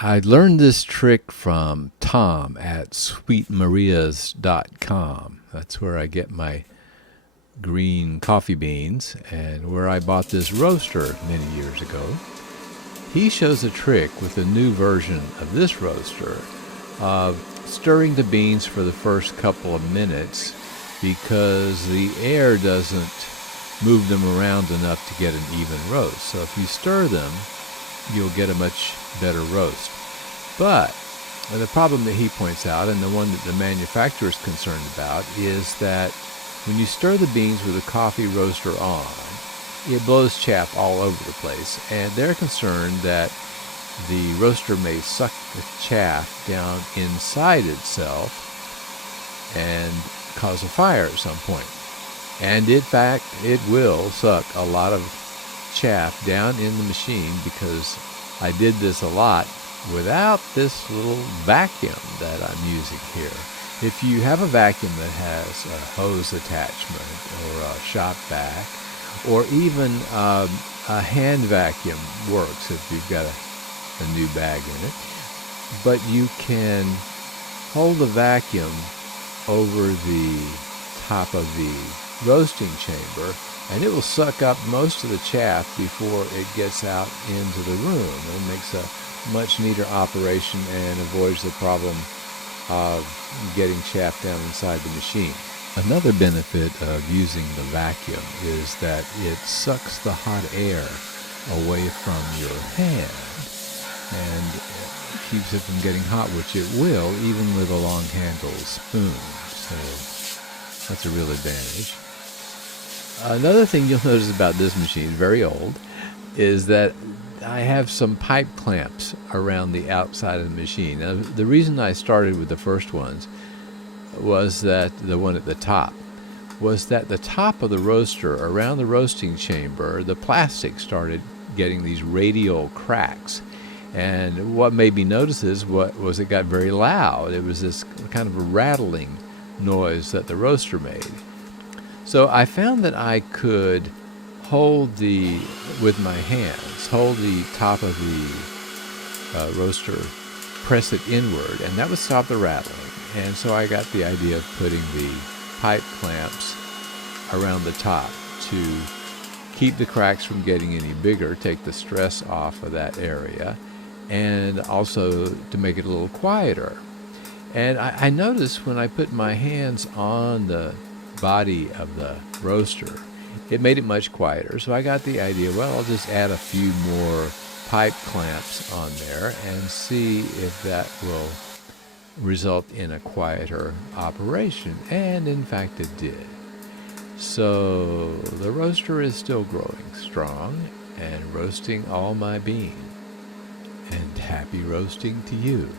I learned this trick from Tom at sweetmarias.com. That's where I get my green coffee beans and where I bought this roaster many years ago. He shows a trick with a new version of this roaster of stirring the beans for the first couple of minutes because the air doesn't move them around enough to get an even roast. So if you stir them, you'll get a much better roast. But the problem that he points out, and the one that the manufacturer is concerned about, is that when you stir the beans with a coffee roaster on, it blows chaff all over the place, and they're concerned that the roaster may suck the chaff down inside itself and cause a fire at some point. And in fact, it will suck a lot of chaff down in the machine, because I did this a lot without this little vacuum that I'm using here. If you have a vacuum that has a hose attachment or a shop vac, or even a hand vacuum works if you've got a new bag in it, but you can hold the vacuum over the top of the roasting chamber, and it will suck up most of the chaff before it gets out into the room. It makes a much neater operation and avoids the problem of getting chaff down inside the machine. Another benefit of using the vacuum is that it sucks the hot air away from your hand and keeps it from getting hot, which it will even with a long-handled spoon. So that's a real advantage. Another thing you'll notice about this machine, very old, is that I have some pipe clamps around the outside of the machine. Now, the reason I started with the first ones was that the one at the top was that the top of the roaster, around the roasting chamber, the plastic started getting these radial cracks. And what made me notice this was it got very loud. It was this kind of a rattling noise that the roaster made. So I found that I could with my hands, hold the top of the roaster, press it inward, and that would stop the rattling. And so I got the idea of putting the pipe clamps around the top to keep the cracks from getting any bigger, take the stress off of that area, and also to make it a little quieter. And I noticed when I put my hands on the body of the roaster, it made it much quieter. So I got the idea, well, I'll just add a few more pipe clamps on there and see if that will result in a quieter operation. And in fact it did. So the roaster is still growing strong and roasting all my beans. And happy roasting to you.